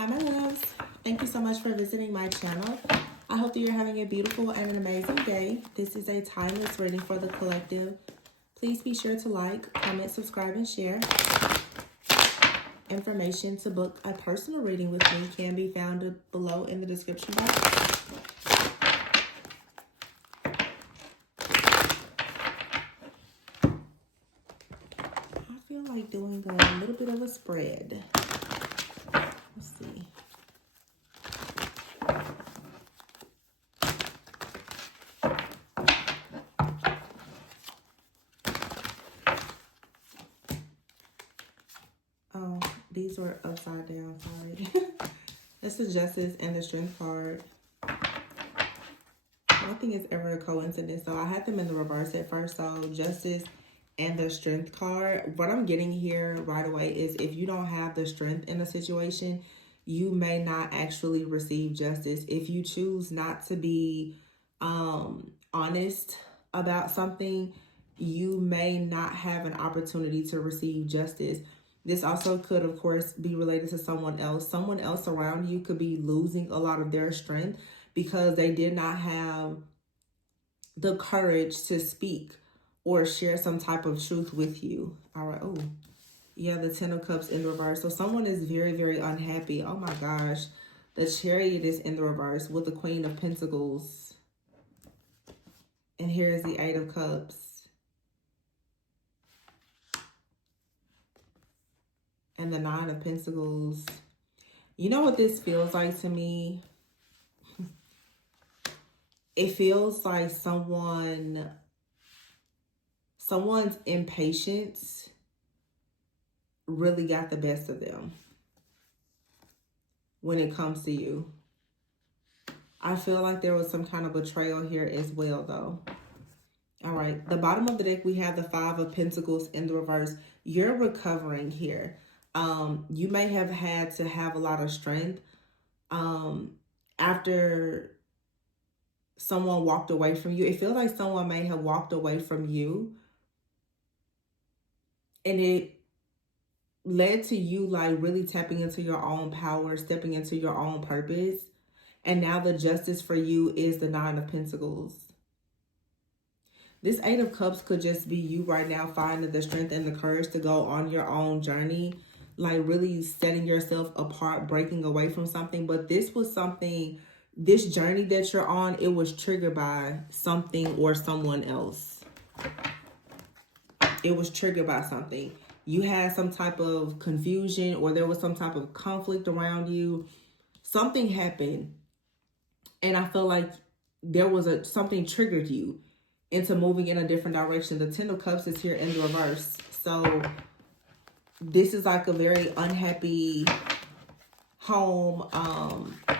Hi my loves, thank you so much for visiting my channel. I hope that you're having a beautiful and an amazing day. This is a timeless reading for the collective. Please be sure to like, comment, subscribe, and share. Information to book a personal reading with me can be found below in the description box. I feel like doing a little bit of a spread. Let's see. Oh, these were upside down, sorry. That's the Justice and the Strength card. Nothing is ever a coincidence. So I had them in the reverse at first. So Justice and the Strength card. What I'm getting here right away is if you don't have the strength in a situation, you may not actually receive justice. If you choose not to be honest about something, you may not have an opportunity to receive justice. This also could, of course, be related to someone else. Someone else around you could be losing a lot of their strength because they did not have the courage to speak or share some type of truth with you. All right. Oh, yeah, the Ten of Cups in reverse. So someone is very, very unhappy. Oh my gosh. The Chariot is in the reverse with the Queen of Pentacles. And here is the Eight of Cups. And the Nine of Pentacles. You know what this feels like to me? It feels like someone's impatience really got the best of them when it comes to you. I feel like there was some kind of betrayal here as well, though. All right, the bottom of the deck, we have the Five of Pentacles in the reverse. You're recovering here. You may have had to have a lot of strength after someone walked away from you. It feels like someone may have walked away from you, and it led to you like really tapping into your own power, stepping into your own purpose. And now the justice for you is the Nine of Pentacles. This Eight of Cups could just be you right now finding the strength and the courage to go on your own journey, like really setting yourself apart, breaking away from something. But this was something, this journey that you're on, it was triggered by something or someone else. It was triggered by something. You had some type of confusion or there was some type of conflict around you. Something happened. And I feel like there was something triggered you into moving in a different direction. The Ten of Cups is here in the reverse. So this is like a very unhappy home,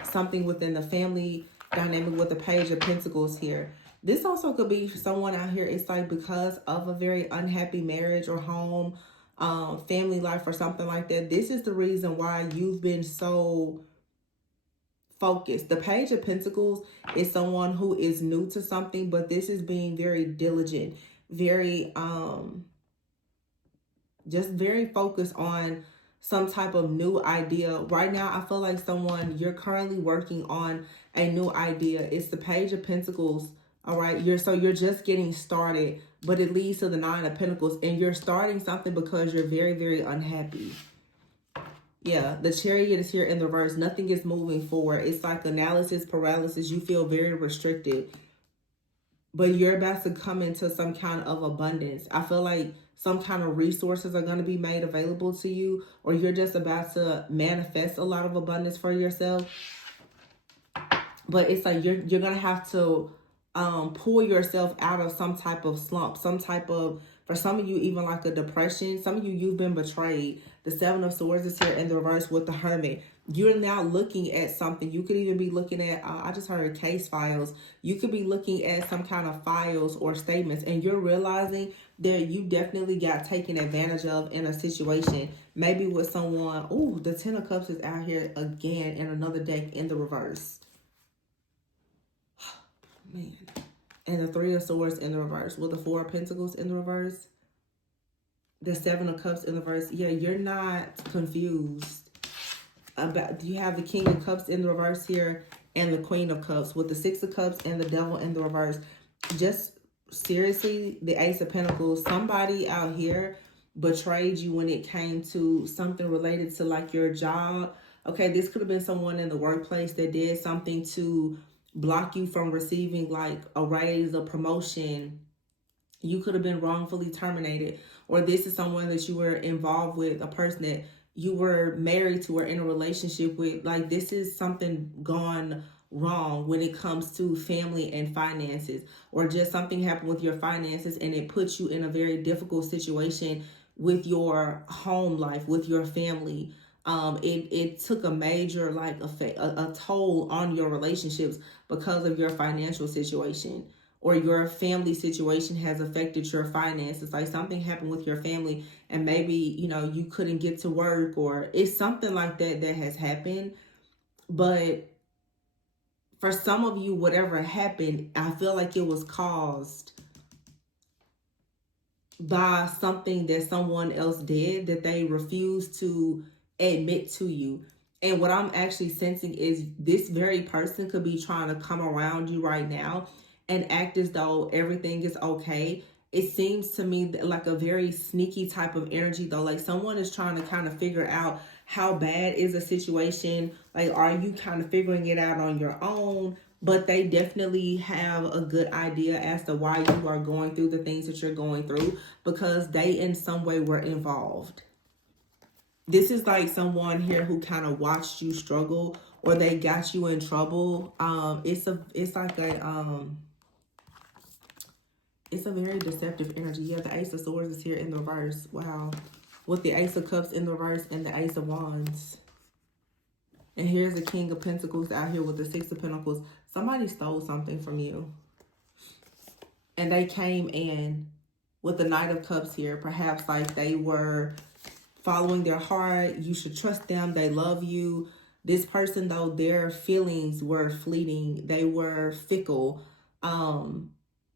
something within the family dynamic with the Page of Pentacles here. This also could be someone out here. It's like because of a very unhappy marriage or home, family life or something like that. This is the reason why you've been so focused. The Page of Pentacles is someone who is new to something, but this is being very diligent, very, just very focused on some type of new idea. Right now, I feel like you're currently working on a new idea. It's the Page of Pentacles. All right. So you're just getting started, but it leads to the Nine of Pentacles, and you're starting something because you're very, very unhappy. Yeah, the Chariot is here in the reverse. Nothing is moving forward. It's like analysis paralysis. You feel very restricted, but you're about to come into some kind of abundance. I feel like some kind of resources are going to be made available to you, or you're just about to manifest a lot of abundance for yourself. But it's like you're going to have to pull yourself out of some type of slump, some type of, for some of you, even like a depression. Some of you, you've been betrayed. The Seven of Swords is here in the reverse with the Hermit. You're now looking at something. You could even be looking at, I just heard case files. You could be looking at some kind of files or statements, and you're realizing that you definitely got taken advantage of in a situation. Maybe with someone. Oh, the Ten of Cups is out here again in another deck in the reverse. Man. And the Three of Swords in the reverse with the Four of Pentacles in the reverse. The Seven of Cups in the reverse. Yeah, you're not confused. about, you have the King of Cups in the reverse here and the Queen of Cups with the Six of Cups and the Devil in the reverse. Just seriously, the Ace of Pentacles, somebody out here betrayed you when it came to something related to like your job. Okay, this could have been someone in the workplace that did something to block you from receiving like a raise, a promotion. You could have been wrongfully terminated, or this is someone that you were involved with, a person that you were married to or in a relationship with. Like, this is something gone wrong when it comes to family and finances, or just something happened with your finances and it puts you in a very difficult situation with your home life, with your family. It took a major like a toll on your relationships because of your financial situation, or your family situation has affected your finances. Like, something happened with your family and maybe, you know, you couldn't get to work, or it's something like that that has happened. But for some of you, whatever happened, I feel like it was caused by something that someone else did that they refused to admit to you. And what I'm actually sensing is this very person could be trying to come around you right now and act as though everything is okay. It seems to me like a very sneaky type of energy though. Like, someone is trying to kind of figure out how bad is a situation. Like, are you kind of figuring it out on your own? But they definitely have a good idea as to why you are going through the things that you're going through, because they in some way were involved. This is like someone here who kind of watched you struggle, or they got you in trouble. It's a very deceptive energy. Yeah, the Ace of Swords is here in the reverse. Wow. With the Ace of Cups in the reverse and the Ace of Wands. And here's the King of Pentacles out here with the Six of Pentacles. Somebody stole something from you. And they came in with the Knight of Cups here. Perhaps like they were following their heart. You should trust them. They love you. This person, though, their feelings were fleeting. They were fickle.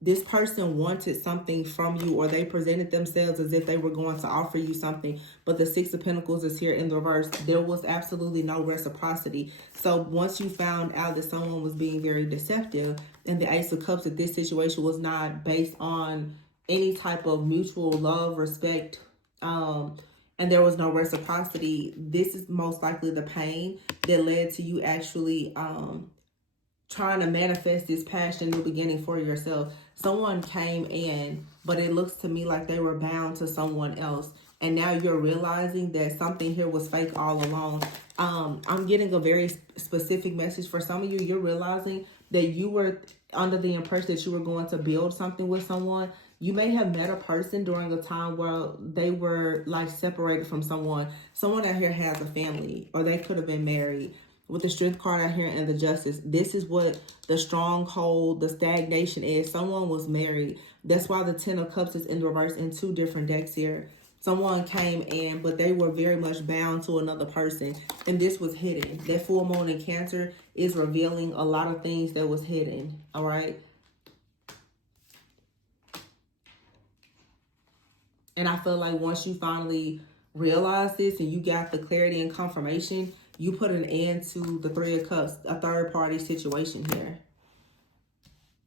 This person wanted something from you, or they presented themselves as if they were going to offer you something. But the Six of Pentacles is here in the reverse. There was absolutely no reciprocity. So once you found out that someone was being very deceptive, and the Ace of Cups, that this situation was not based on any type of mutual love, respect, and there was no reciprocity, this is most likely the pain that led to you actually trying to manifest this passion in the beginning for yourself. Someone came in, but it looks to me like they were bound to someone else. And now you're realizing that something here was fake all along. I'm getting a very specific message for some of you. You're realizing that you were under the impression that you were going to build something with someone. You may have met a person during a time where they were like separated from someone. Someone out here has a family, or they could have been married. With the Strength card out here and the Justice, this is what the stronghold, the stagnation is. Someone was married. That's why the Ten of Cups is in reverse in two different decks here. Someone came in, but they were very much bound to another person, and this was hidden. That full moon in Cancer is revealing a lot of things that was hidden, all right? And I feel like once you finally realize this and you got the clarity and confirmation, you put an end to the Three of Cups, a third party situation here.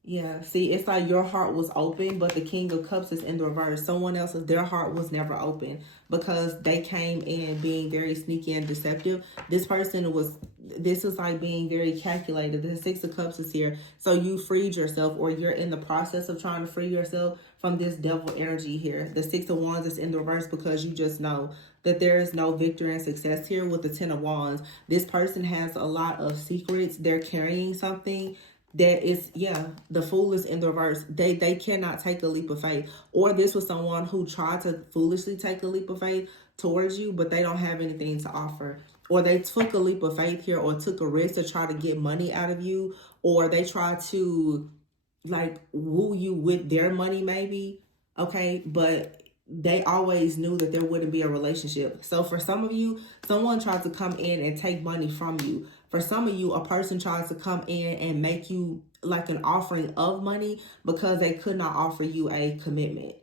Yeah, see, it's like your heart was open, but the King of Cups is in the reverse. Someone else's, their heart was never open because they came in being very sneaky and deceptive. This person was, this is like being very calculated. The Six of Cups is here. So you freed yourself, or you're in the process of trying to free yourself from this devil energy here. The Six of Wands is in the reverse because you just know that there is no victory and success here with the Ten of Wands. This person has a lot of secrets. They're carrying something that is, yeah, the Fool is in the reverse. They cannot take a leap of faith. Or this was someone who tried to foolishly take a leap of faith towards you, but they don't have anything to offer. Or they took a leap of faith here, or took a risk to try to get money out of you, or they tried to like woo you with their money maybe, okay? But they always knew that there wouldn't be a relationship. So for some of you, someone tried to come in and take money from you. For some of you, a person tries to come in and make you like an offering of money because they could not offer you a commitment.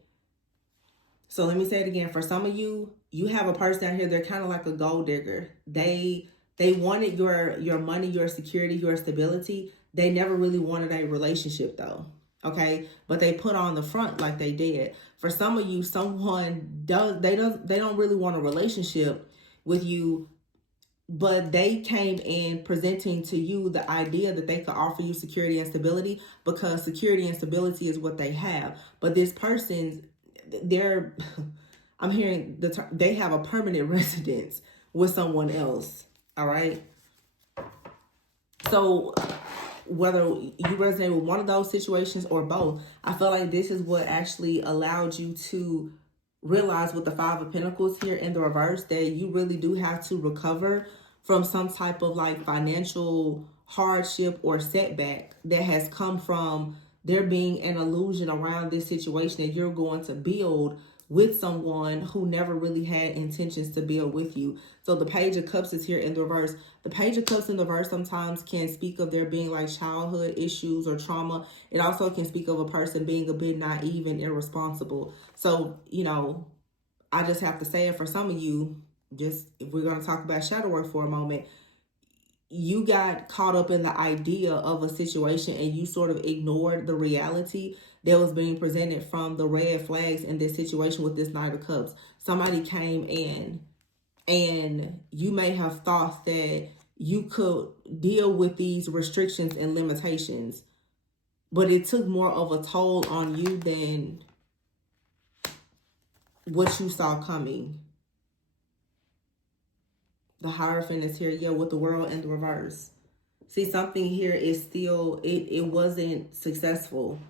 So let me say it again. For some of you, you have a person out here, they're kind of like a gold digger. They They wanted your money, your security, your stability. They never really wanted a relationship though. Okay, but they put on the front like they did. For some of you, someone they don't really want a relationship with you, but they came in presenting to you the idea that they could offer you security and stability, because security and stability is what they have. But this person's, they're, I'm hearing the term, they have a permanent residence with someone else. All right. So whether you resonate with one of those situations or both, I feel like this is what actually allowed you to realize with the Five of Pentacles here in the reverse that you really do have to recover from some type of like financial hardship or setback that has come from there being an illusion around this situation that you're going to build with someone who never really had intentions to build with you. So the Page of Cups is here in the reverse. The Page of Cups in the reverse sometimes can speak of there being like childhood issues or trauma. It also can speak of a person being a bit naive and irresponsible. So, you know, I just have to say it for some of you, just if we're going to talk about shadow work for a moment, you got caught up in the idea of a situation and you sort of ignored the reality that was being presented from the red flags in this situation with this Knight of Cups. Somebody came in and you may have thought that you could deal with these restrictions and limitations, but it took more of a toll on you than what you saw coming. The Hierophant is here, yeah, with the World in the reverse. See, something here is still, it wasn't successful.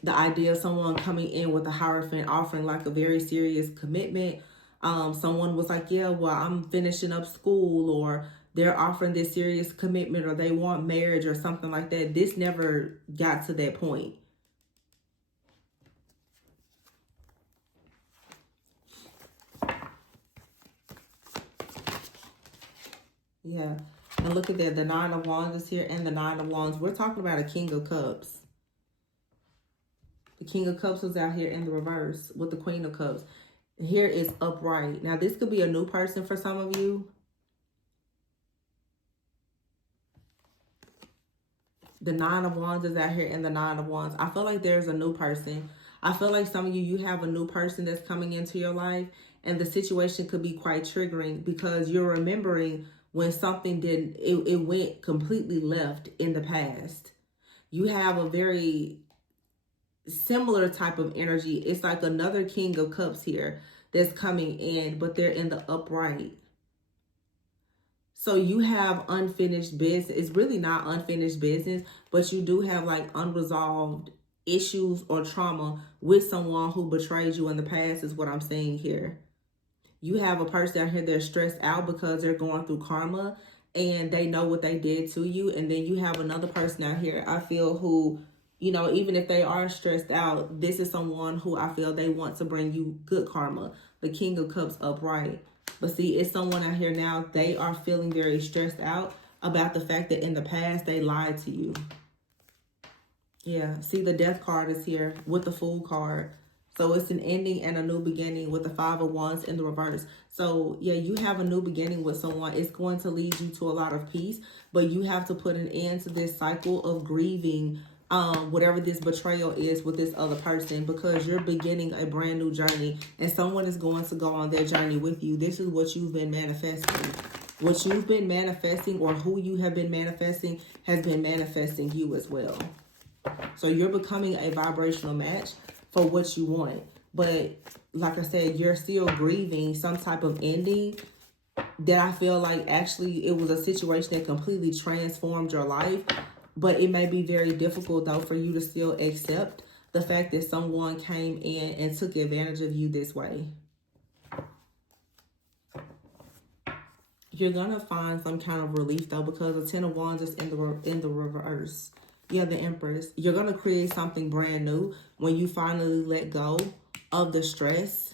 The idea of someone coming in with a Hierophant offering like a very serious commitment. Someone was like, yeah, well, I'm finishing up school, or they're offering this serious commitment, or they want marriage or something like that. This never got to that point. Yeah. And look at that. The Nine of Wands is here and the Nine of Wands. We're talking about a King of Cups. The King of Cups was out here in the reverse with the Queen of Cups. Here is upright. Now, this could be a new person for some of you. The Nine of Wands is out here in the Nine of Wands. I feel like there's a new person. I feel like some of you, you have a new person that's coming into your life, and the situation could be quite triggering because you're remembering when something it went completely left in the past. You have a very similar type of energy. It's like another King of Cups here that's coming in, but they're in the upright. So you have unfinished business. It's really not unfinished business, but you do have like unresolved issues or trauma with someone who betrayed you in the past is what I'm saying here. You have a person out here that's stressed out because they're going through karma and they know what they did to you. And then you have another person out here, I feel, who, you know, even if they are stressed out, this is someone who I feel they want to bring you good karma. The King of Cups upright. But see, it's someone out here now, they are feeling very stressed out about the fact that in the past they lied to you. Yeah, see, the Death card is here with the Fool card. So it's an ending and a new beginning with the Five of Wands in the reverse. So yeah, you have a new beginning with someone. It's going to lead you to a lot of peace, but you have to put an end to this cycle of grieving whatever this betrayal is with this other person, because you're beginning a brand new journey and someone is going to go on their journey with you. This is what you've been manifesting. What you've been manifesting, or who you have been manifesting, has been manifesting you as well. So you're becoming a vibrational match for what you want. But like I said, you're still grieving some type of ending that I feel like actually it was a situation that completely transformed your life. But it may be very difficult, though, for you to still accept the fact that someone came in and took advantage of you this way. You're going to find some kind of relief, though, because the Ten of Wands is in the reverse. Yeah, the Empress. You're going to create something brand new when you finally let go of the stress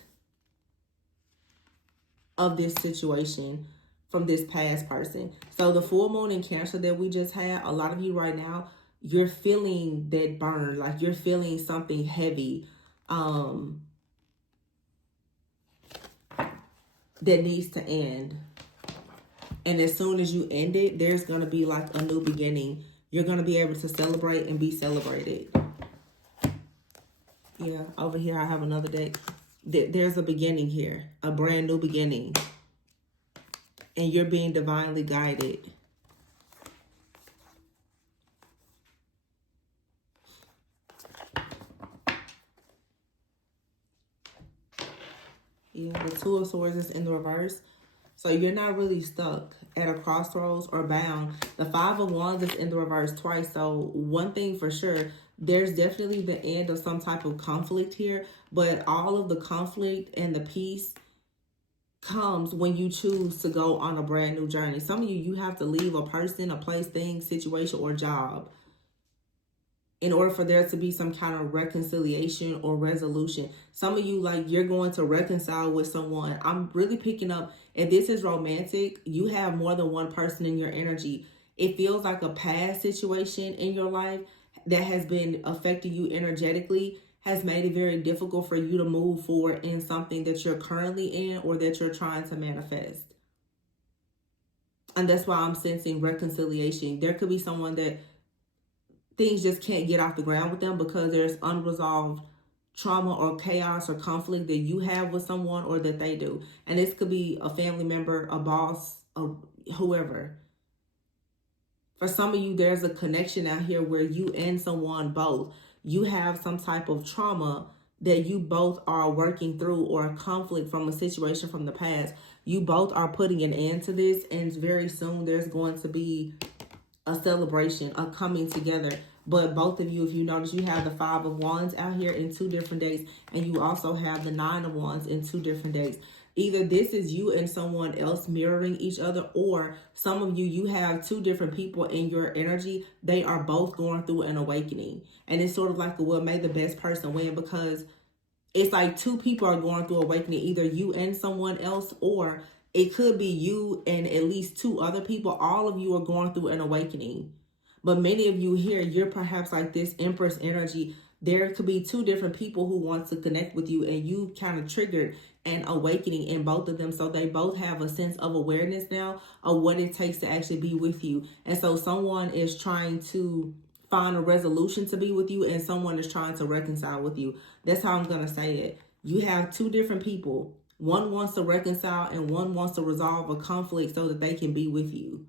of this situation from this past person. So the full moon in Cancer that we just had, a lot of you right now, you're feeling that burn, like you're feeling something heavy. that needs to end. And as soon as you end it, there's going to be like a new beginning. You're going to be able to celebrate and be celebrated. Yeah, over here I have another deck. There's a beginning here, a brand new beginning. And you're being divinely guided. Yeah, the Two of Swords is in the reverse. So you're not really stuck at a crossroads or bound. The Five of Wands is in the reverse twice. So one thing for sure, there's definitely the end of some type of conflict here. But all of the conflict and the peace comes when you choose to go on a brand new journey. Some of you have to leave a person, a place, thing, situation, or job in order for there to be some kind of reconciliation or resolution. Some of you, like, you're going to reconcile with someone. I'm really picking up, if this is romantic, you have more than one person in your energy. It feels like a past situation in your life that has been affecting you energetically has made it very difficult for you to move forward in something that you're currently in or that you're trying to manifest. And that's why I'm sensing reconciliation. There could be someone that things just can't get off the ground with them because there's unresolved trauma or chaos or conflict that you have with someone or that they do. And this could be a family member, a boss, whoever. For some of you, there's a connection out here where you and someone both, you have some type of trauma that you both are working through, or a conflict from a situation from the past. You both are putting an end to this, and very soon there's going to be a celebration, a coming together. But both of you, if you notice, you have the Five of Wands out here in 2 different days, and you also have the Nine of Wands in 2 different days. Either this is you and someone else mirroring each other, or some of you have 2 different people in your energy. They are both going through an awakening. And it's sort of like, well, may the best person win, because it's like 2 people are going through awakening, either you and someone else, or it could be you and at least 2 other people. All of you are going through an awakening. But many of you here, you're perhaps like this Empress energy. There could be 2 different people who want to connect with you, and you kind of triggered an awakening in both of them. So they both have a sense of awareness now of what it takes to actually be with you. And so someone is trying to find a resolution to be with you, and someone is trying to reconcile with you. That's how I'm going to say it. You have 2 different people. One wants to reconcile and one wants to resolve a conflict so that they can be with you.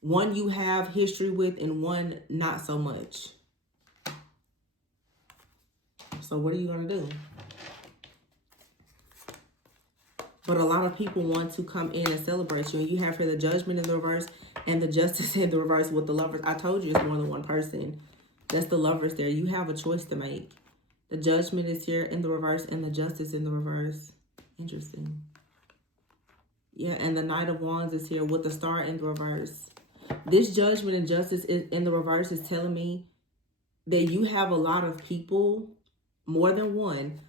One you have history with and one not so much. So what are you going to do? But a lot of people want to come in and celebrate you. And you have here the Judgment in the reverse and the Justice in the reverse with the Lovers. I told you it's more than one person. That's the Lovers there. You have a choice to make. The Judgment is here in the reverse and the Justice in the reverse. Interesting. Yeah, and the Knight of Wands is here with the Star in the reverse. This Judgment and Justice in the reverse is telling me that you have a lot of people, more than one.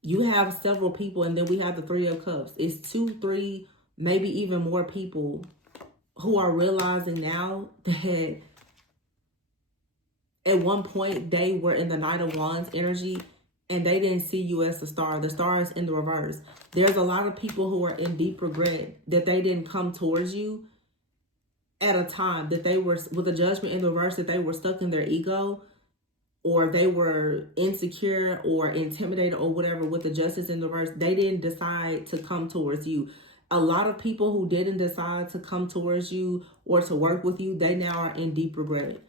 You have several people, and then we have the Three of Cups. It's 2, 3, maybe even more people who are realizing now that at one point they were in the Knight of Wands energy, and they didn't see you as the Star. The Star is in the reverse. There's a lot of people who are in deep regret that they didn't come towards you at a time that they were, with the Judgment in the reverse, that they were stuck in their ego, or they were insecure or intimidated or whatever. With the Justice in the reverse, they didn't decide to come towards you. A lot of people who didn't decide to come towards you or to work with you, they now are in deep regret.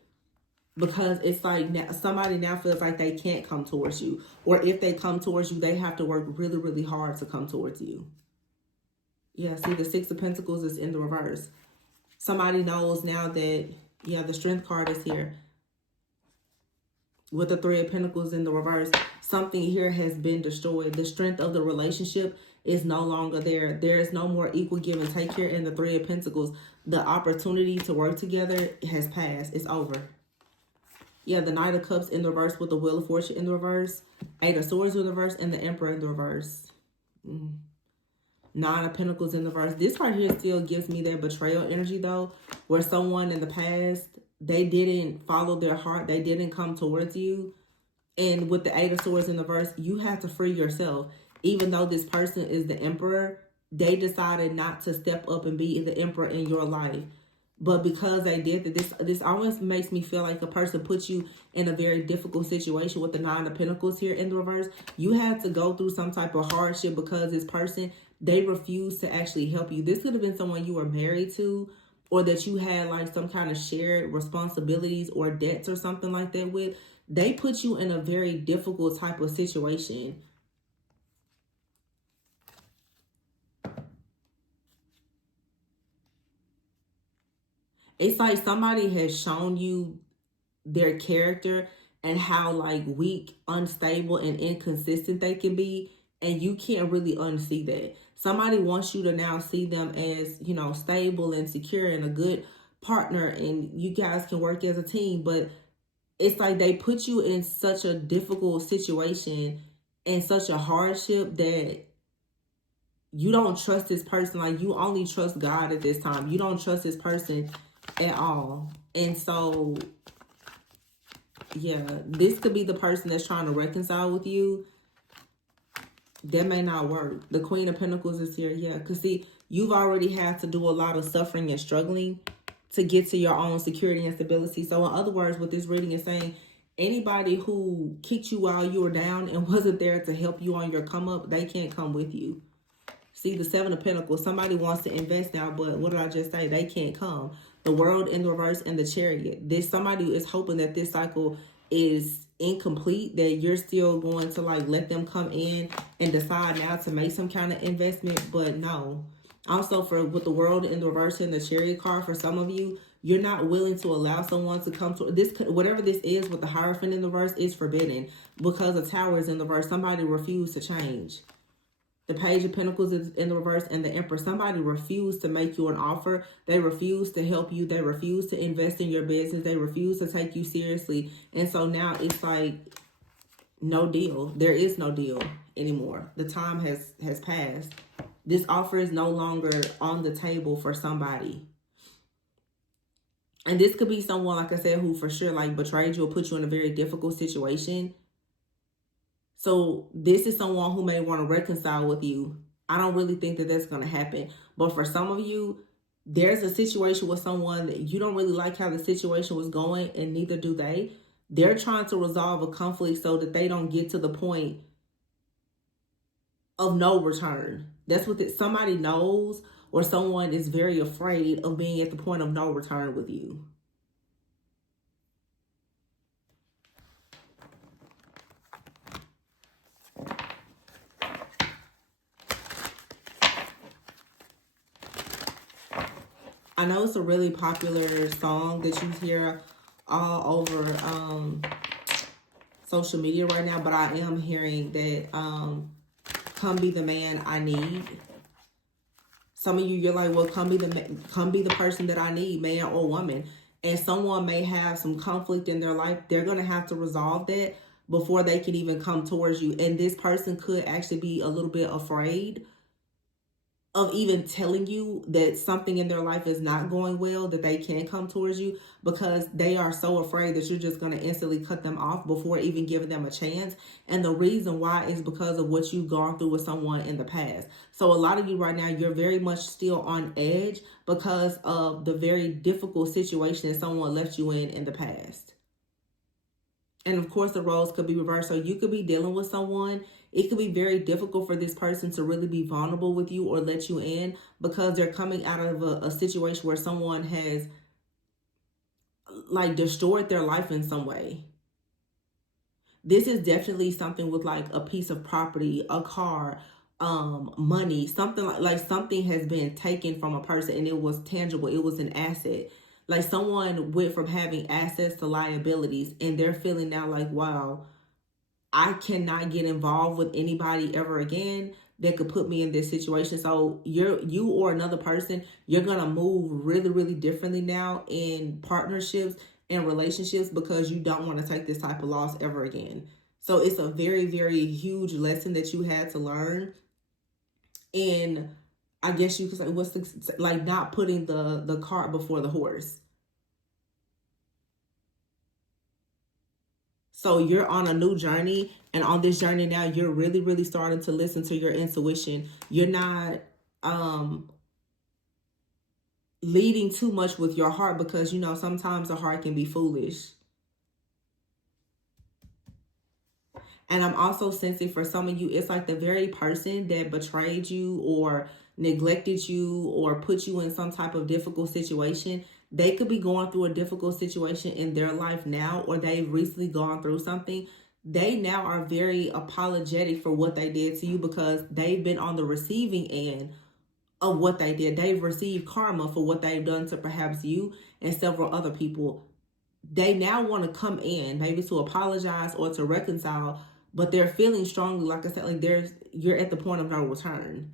Because it's like somebody now feels like they can't come towards you. Or if they come towards you, they have to work really, really hard to come towards you. Yeah, see, the Six of Pentacles is in the reverse. Somebody knows now that, yeah, the Strength card is here. With the Three of Pentacles in the reverse, something here has been destroyed. The strength of the relationship is no longer there. There is no more equal give and take here in the Three of Pentacles. The opportunity to work together has passed. It's over. Yeah, the Knight of Cups in the reverse with the Wheel of Fortune in the reverse. 8 of Swords in the reverse and the Emperor in the reverse. 9 of Pentacles in the reverse. This right here still gives me that betrayal energy though, where someone in the past, they didn't follow their heart. They didn't come towards you. And with the 8 of Swords in the reverse, you have to free yourself. Even though this person is the Emperor, they decided not to step up and be the emperor in your life. But because they did that, this always makes me feel like a person put you in a very difficult situation with the Nine of Pentacles here in the reverse. You had to go through some type of hardship because this person, they refused to actually help you. This could have been someone you were married to, or that you had like some kind of shared responsibilities or debts or something like that with. They put you in a very difficult type of situation. It's like somebody has shown you their character and how like weak, unstable, and inconsistent they can be, and you can't really unsee that. Somebody wants you to now see them as, you know, stable and secure and a good partner, and you guys can work as a team, but it's like they put you in such a difficult situation and such a hardship that you don't trust this person. Like, you only trust God at this time. You don't trust this person at all. And so, yeah, this could be the person that's trying to reconcile with you. That may not work. The Queen of Pentacles is here. Yeah, because see, you've already had to do a lot of suffering and struggling to get to your own security and stability. So in other words, what this reading is saying, anybody who kicked you while you were down and wasn't there to help you on your come up, they can't come with you. See, the Seven of Pentacles, somebody wants to invest now, but what did I just say? They can't come. The World in the reverse and the Chariot. This somebody is hoping that this cycle is incomplete, that you're still going to like let them come in and decide now to make some kind of investment, but no. Also, for with the World in the reverse and the Chariot card, for some of you, you're not willing to allow someone to come to this. Whatever this is with the Hierophant in the reverse is forbidden, because the Tower is in the reverse. Somebody refused to change. The Page of Pentacles is in the reverse, and the Emperor. Somebody refused to make you an offer. They refused to help you. They refused to invest in your business. They refused to take you seriously. And so now it's like no deal. There is no deal anymore. The time has passed. This offer is no longer on the table for somebody. And this could be someone, like I said, who for sure like betrayed you or put you in a very difficult situation. So this is someone who may want to reconcile with you. I don't really think that that's going to happen. But for some of you, there's a situation with someone that you don't really like how the situation was going, and neither do they. They're trying to resolve a conflict so that they don't get to the point of no return. That's what somebody knows, or someone is very afraid of being at the point of no return with you. I know it's a really popular song that you hear all over social media right now, but I am hearing that come be the man I need. Some of you, you're like, well, come be the person that I need, man or woman. And someone may have some conflict in their life. They're going to have to resolve that before they can even come towards you. And this person could actually be a little bit afraid of even telling you that something in their life is not going well, that they can come towards you, because they are so afraid that you're just going to instantly cut them off before even giving them a chance. And the reason why is because of what you've gone through with someone in the past. So a lot of you right now, you're very much still on edge because of the very difficult situation that someone left you in the past. And of course, the roles could be reversed. So you could be dealing with someone. It could be very difficult for this person to really be vulnerable with you or let you in, because they're coming out of a situation where someone has like destroyed their life in some way. This is definitely something with like a piece of property, a car, money, something like something has been taken from a person and it was tangible. It was an asset. Like someone went from having assets to liabilities, and they're feeling now like, wow, I cannot get involved with anybody ever again that could put me in this situation. So you or another person, you're going to move really, really differently now in partnerships and relationships, because you don't want to take this type of loss ever again. So it's a very, very huge lesson that you had to learn. And I guess you could say, what's like not putting the cart before the horse. So you're on a new journey, and on this journey now, you're really, really starting to listen to your intuition. You're not leading too much with your heart, because, you know, sometimes the heart can be foolish. And I'm also sensing for some of you, it's like the very person that betrayed you or neglected you or put you in some type of difficult situation, they could be going through a difficult situation in their life now, or they've recently gone through something. They now are very apologetic for what they did to you, because they've been on the receiving end of what they did. They've received karma for what they've done to perhaps you and several other people. They now want to come in, maybe to apologize or to reconcile, but they're feeling strongly, like I said, like you're at the point of no return.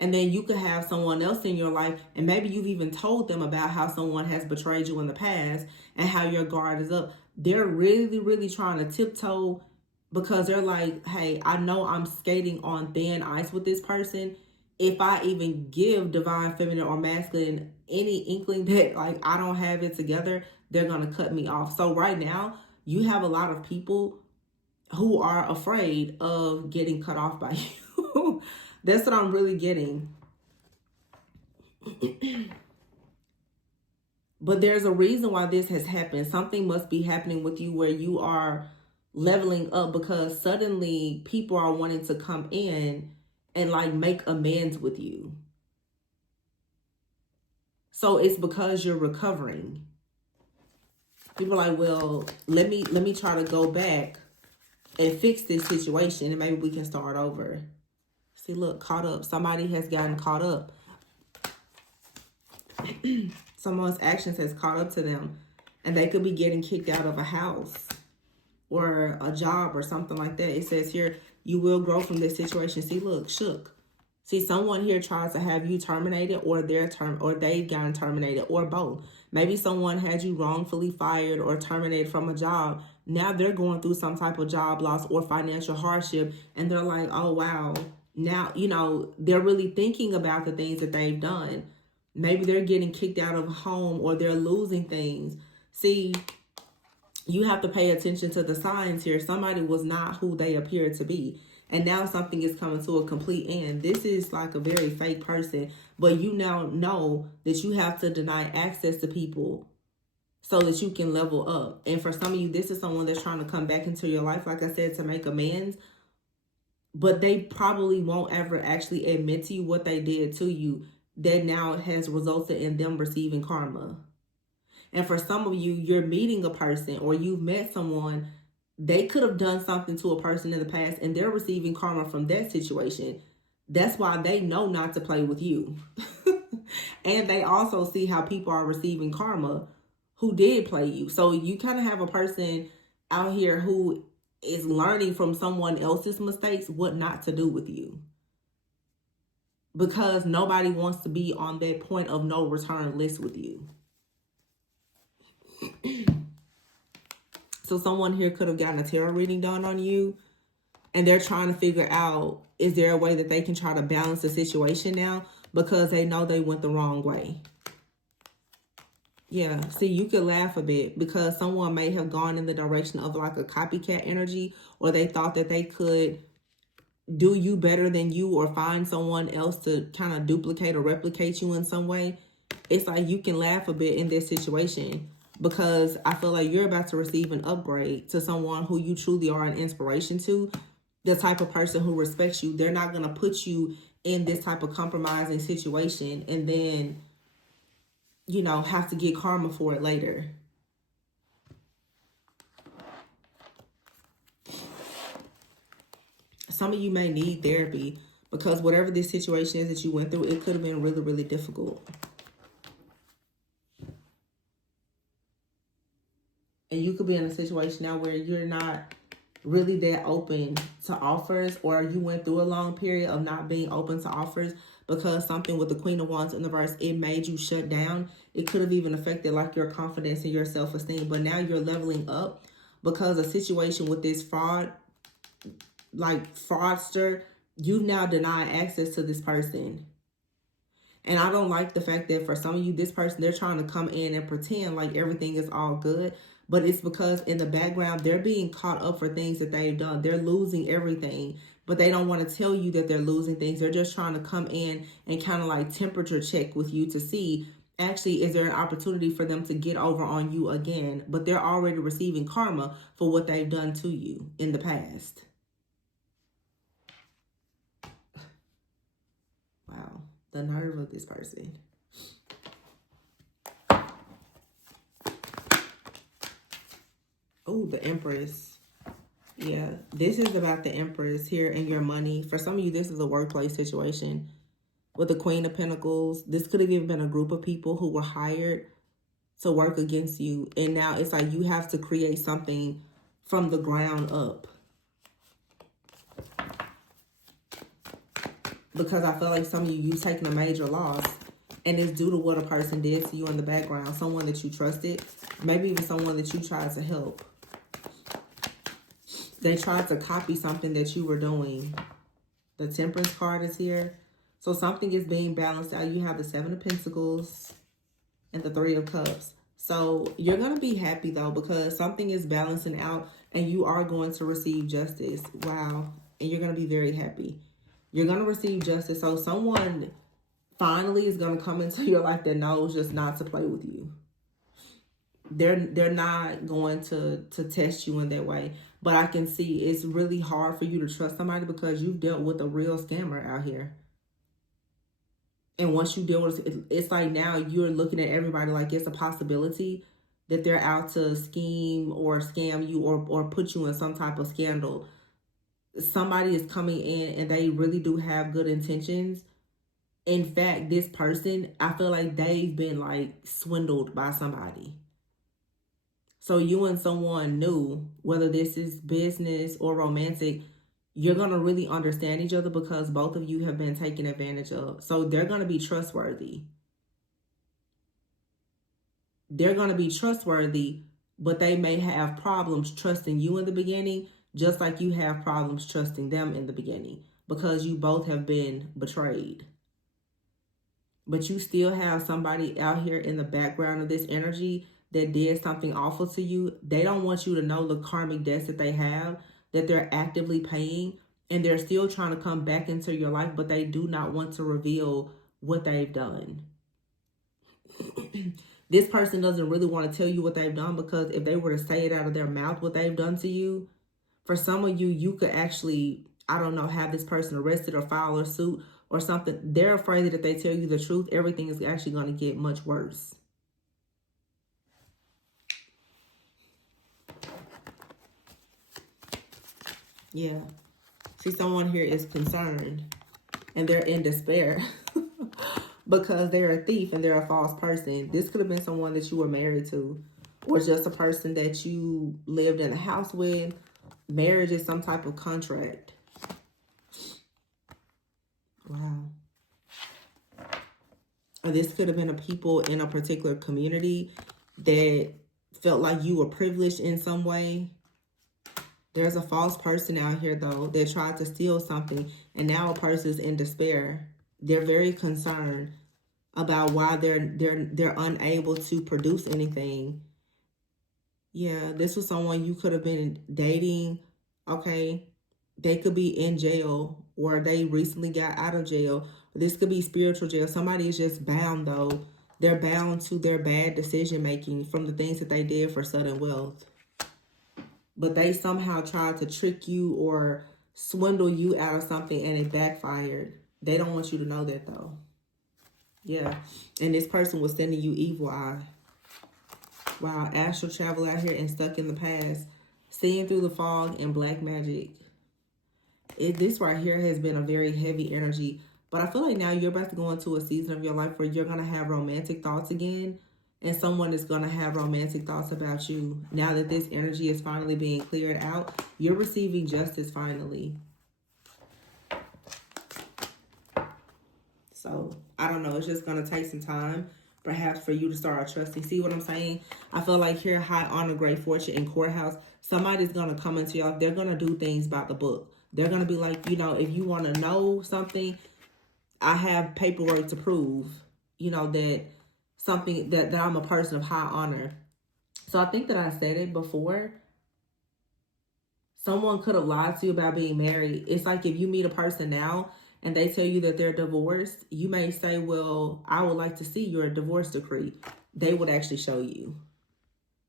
And then you could have someone else in your life, and maybe you've even told them about how someone has betrayed you in the past and how your guard is up. They're really, really trying to tiptoe, because they're like, hey, I know I'm skating on thin ice with this person. If I even give divine feminine or masculine any inkling that like I don't have it together, they're going to cut me off. So right now, you have a lot of people who are afraid of getting cut off by you. That's what I'm really getting. But there's a reason why this has happened. Something must be happening with you where you are leveling up, because suddenly people are wanting to come in and like make amends with you. So it's because you're recovering. People are like, well, let me try to go back and fix this situation, and maybe we can start over. See, look, caught up. Somebody has gotten caught up. Someone's actions has caught up to them, and they could be getting kicked out of a house or a job or something like that. It says here, you will grow from this situation. See, look, shook. See, someone here tries to have you terminated, or they've gotten terminated, or both. Maybe someone had you wrongfully fired or terminated from a job. Now they're going through some type of job loss or financial hardship, and they're like, oh, wow. Now, you know, they're really thinking about the things that they've done. Maybe they're getting kicked out of home, or they're losing things. See, you have to pay attention to the signs here. Somebody was not who they appeared to be. And now something is coming to a complete end. This is like a very fake person. But you now know that you have to deny access to people so that you can level up. And for some of you, this is someone that's trying to come back into your life, like I said, to make amends. But they probably won't ever actually admit to you what they did to you that now has resulted in them receiving karma. And for some of you, you're meeting a person, or you've met someone, they could have done something to a person in the past and they're receiving karma from that situation. That's why they know not to play with you. And they also see how people are receiving karma who did play you. So you kind of have a person out here who is learning from someone else's mistakes what not to do with you, because nobody wants to be on that point of no return list with you. So someone here could have gotten a tarot reading done on you, and they're trying to figure out, is there a way that they can try to balance the situation now, because they know they went the wrong way. Yeah, see, you could laugh a bit, because someone may have gone in the direction of like a copycat energy, or they thought that they could do you better than you, or find someone else to kind of duplicate or replicate you in some way. It's like you can laugh a bit in this situation, because I feel like you're about to receive an upgrade to someone who you truly are an inspiration to. The type of person who respects you. They're not going to put you in this type of compromising situation and then, you know, have to get karma for it later. Some of you may need therapy, because whatever this situation is that you went through, it could have been really, really difficult. And you could be in a situation now where you're not really that open to offers, or you went through a long period of not being open to offers because something with the Queen of Wands in the verse, it made you shut down. It could have even affected like your confidence and your self-esteem, but now you're leveling up because a situation with this fraudster, you've now denied access to this person. And I don't like the fact that for some of you, this person, they're trying to come in and pretend like everything is all good. But it's because in the background, they're being caught up for things that they've done. They're losing everything. but they don't want to tell you that they're losing things. They're just trying to come in and kind of like temperature check with you to see, actually, is there an opportunity for them to get over on you again? But they're already receiving karma for what they've done to you in the past. Wow, the nerve of this person. Oh, the Empress. Yeah, this is about the Empress here and your money. For some of you, this is a workplace situation. With the Queen of Pentacles, this could have even been a group of people who were hired to work against you. And now it's like you have to create something from the ground up. Because I feel like some of you've taken a major loss. And it's due to what a person did to you in the background. Someone that you trusted. Maybe even someone that you tried to help. They tried to copy something that you were doing. The Temperance card is here. So something is being balanced out. You have the Seven of Pentacles and the Three of Cups. So you're going to be happy though, because something is balancing out and you are going to receive justice. Wow. And you're going to be very happy. You're going to receive justice. So someone finally is going to come into your life that knows just not to play with you. They're not going to test you in that way. But I can see it's really hard for you to trust somebody because you've dealt with a real scammer out here. And once you deal with it, it's like now you're looking at everybody like it's a possibility that they're out to scheme or scam you or put you in some type of scandal. Somebody is coming in and they really do have good intentions. In fact, this person, I feel like they've been like swindled by somebody. So you and someone new, whether this is business or romantic, you're going to really understand each other because both of you have been taken advantage of. So they're going to be trustworthy. They're going to be trustworthy, but they may have problems trusting you in the beginning, just like you have problems trusting them in the beginning because you both have been betrayed. But you still have somebody out here in the background of this energy that did something awful to you. They don't want you to know the karmic debts that they have, that they're actively paying, and they're still trying to come back into your life, but they do not want to reveal what they've done. This person doesn't really want to tell you what they've done because if they were to say it out of their mouth, what they've done to you, for some of you, you could actually, I don't know, have this person arrested or file a suit or something. They're afraid that if they tell you the truth, everything is actually going to get much worse. Yeah. See, someone here is concerned and they're in despair because they're a thief and they're a false person. This could have been someone that you were married to or just a person that you lived in a house with. Marriage is some type of contract. Wow. Or this could have been a people in a particular community that felt like you were privileged in some way. There's a false person out here, though, that tried to steal something, and now a person is in despair. They're very concerned about why they're unable to produce anything. Yeah, this was someone you could have been dating. Okay, they could be in jail or they recently got out of jail. This could be spiritual jail. Somebody is just bound, though. They're bound to their bad decision making from the things that they did for sudden wealth. But they somehow tried to trick you or swindle you out of something and it backfired. They don't want you to know that, though. Yeah. And this person was sending you evil eye. Wow. Astral travel out here and stuck in the past. Seeing through the fog and black magic. This right here has been a very heavy energy. But I feel like now you're about to go into a season of your life where you're going to have romantic thoughts again. And someone is going to have romantic thoughts about you. Now that this energy is finally being cleared out, you're receiving justice finally. So, I don't know. It's just going to take some time, perhaps, for you to start trusting. See what I'm saying? I feel like here, high honor, great fortune, in courthouse, somebody's going to come into your life. They're going to do things by the book. They're going to be like, you know, if you want to know something, I have paperwork to prove, you know, that something that I'm a person of high honor. So I think that I said it before. Someone could have lied to you about being married. It's like if you meet a person now and they tell you that they're divorced, you may say, well, I would like to see your divorce decree. They would actually show you.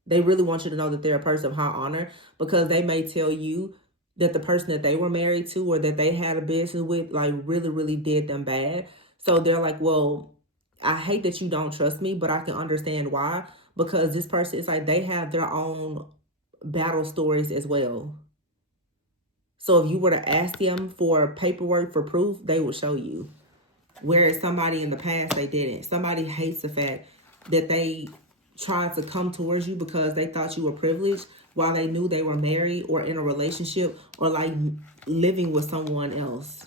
They really want you to know that they're a person of high honor, because they may tell you that the person that they were married to or that they had a business with, like, really, really did them bad. So they're like, well, I hate that you don't trust me, but I can understand why. Because this person, it's like they have their own battle stories as well. So if you were to ask them for paperwork for proof, they will show you. Whereas somebody in the past, they didn't. Somebody hates the fact that they tried to come towards you because they thought you were privileged while they knew they were married or in a relationship or like living with someone else.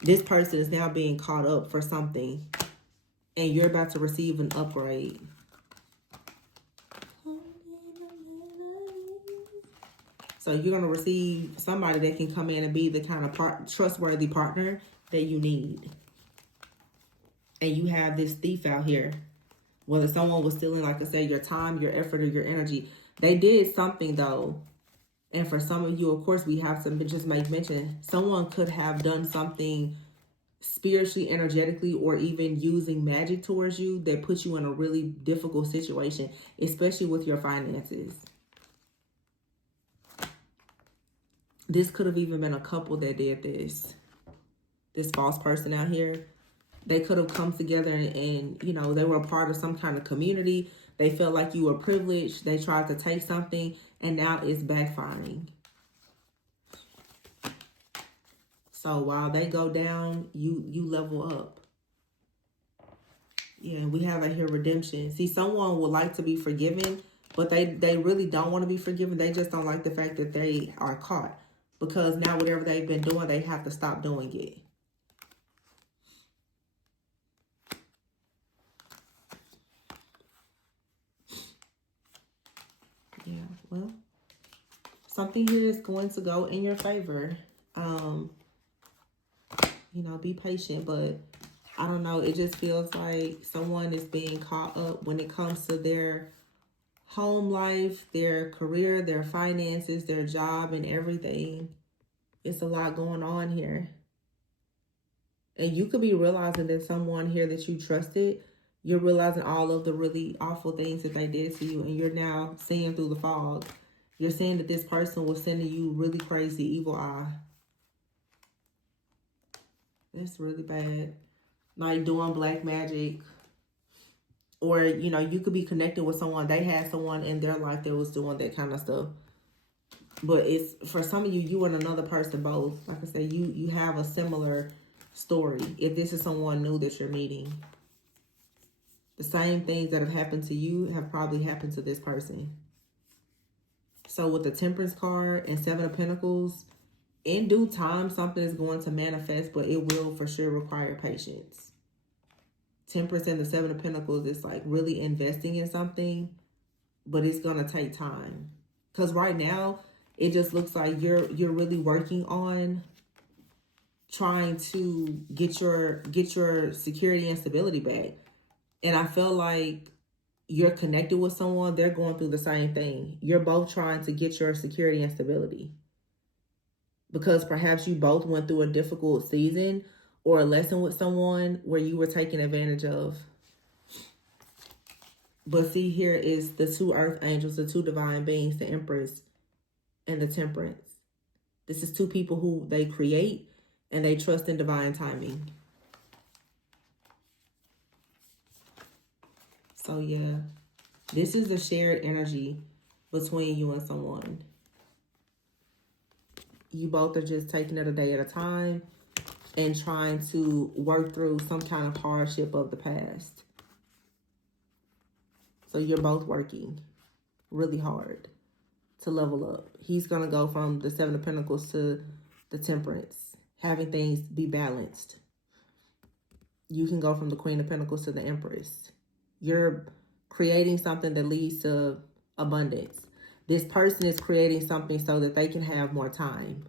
This person is now being caught up for something and you're about to receive an upgrade. So you're going to receive somebody that can come in and be the kind of trustworthy partner that you need. And you have this thief out here. Whether someone was stealing, like I said, your time, your effort, or your energy. They did something, though. And for some of you, of course, we have to just make mention. Someone could have done something spiritually, energetically, or even using magic towards you that puts you in a really difficult situation, especially with your finances. This could have even been a couple that did this. This false person out here. They could have come together and, you know, they were a part of some kind of community. They felt like you were privileged. They tried to take something and now it's backfiring. So while they go down, you level up. Yeah, we have right here redemption. See, someone would like to be forgiven, but they really don't want to be forgiven. They just don't like the fact that they are caught. Because now whatever they've been doing, they have to stop doing it. Yeah, well, something here is going to go in your favor. You know, be patient, but I don't know. It just feels like someone is being caught up when it comes to their home life, their career, their finances, their job, and everything. It's a lot going on here. And you could be realizing that someone here that you trusted, you're realizing all of the really awful things that they did to you, and you're now seeing through the fog. You're seeing that this person was sending you really crazy evil eye. That's really bad. Like doing black magic. Or, you know, you could be connected with someone. They had someone in their life that was doing that kind of stuff. But it's, for some of you, you and another person both. Like I said, you have a similar story. If this is someone new that you're meeting. The same things that have happened to you have probably happened to this person. So with the Temperance card and Seven of Pentacles, in due time, something is going to manifest, but it will for sure require patience. Temperance and the Seven of Pentacles is like really investing in something, but it's going to take time. Because right now, it just looks like you're really working on trying to get your security and stability back. And I feel like you're connected with someone, they're going through the same thing. You're both trying to get your security and stability. Because perhaps you both went through a difficult season or a lesson with someone where you were taken advantage of. But see, here is the two earth angels, the two divine beings, the Empress and the Temperance. This is two people who they create and they trust in divine timing. So yeah, this is a shared energy between you and someone. You both are just taking it a day at a time and trying to work through some kind of hardship of the past. So you're both working really hard to level up. He's going to go from the Seven of Pentacles to the Temperance, having things be balanced. You can go from the Queen of Pentacles to the Empress. You're creating something that leads to abundance. This person is creating something so that they can have more time.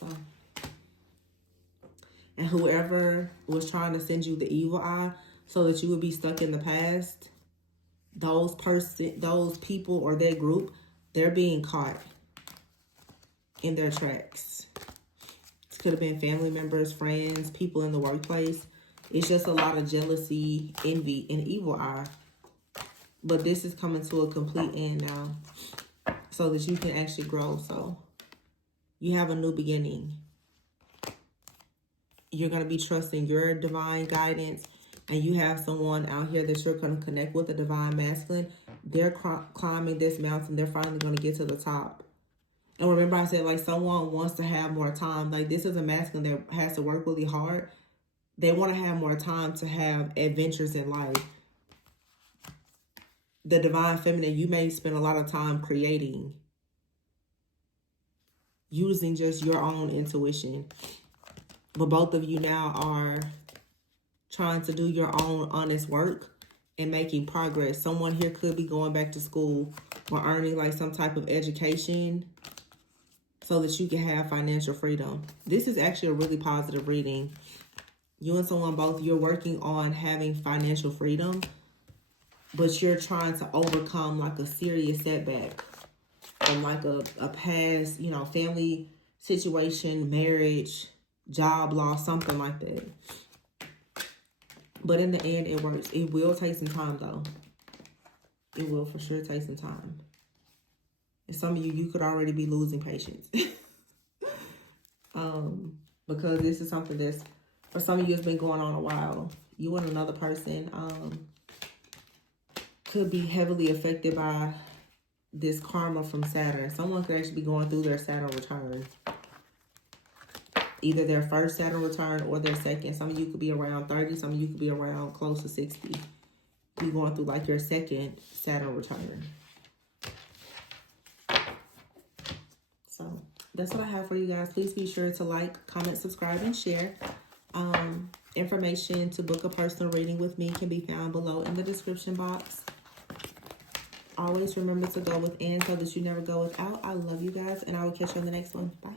So, and whoever was trying to send you the evil eye so that you would be stuck in the past, those people or their group, they're being caught in their tracks. It could have been family members, friends, people in the workplace. It's just a lot of jealousy, envy, and evil eye. But this is coming to a complete end now, so that you can actually grow. So you have a new beginning. You're going to be trusting your divine guidance, and you have someone out here that you're going to connect with, a divine masculine. They're climbing this mountain. They're finally going to get to the top. And remember I said, like, someone wants to have more time. Like, this is a masculine that has to work really hard. They want to have more time to have adventures in life. The divine feminine, you may spend a lot of time creating, using just your own intuition. But both of you now are trying to do your own honest work and making progress. Someone here could be going back to school or earning like some type of education so that you can have financial freedom. This is actually a really positive reading. You and someone both, you're working on having financial freedom, but you're trying to overcome like a serious setback from like a past, you know, family situation, marriage, job loss, something like that. But in the end, it works. It will take some time, though. It will for sure take some time. And some of you could already be losing patience. Because this is something that's, for some of you, it's been going on a while. You and another person could be heavily affected by this karma from Saturn. Someone could actually be going through their Saturn return. Either their first Saturn return or their second. Some of you could be around 30. Some of you could be around close to 60. You're going through like your second Saturn return. So that's what I have for you guys. Please be sure to like, comment, subscribe, and share. Information to book a personal reading with me can be found below in the description box. Always remember to go within so that you never go without. I love you guys, and I will catch you on the next one. Bye.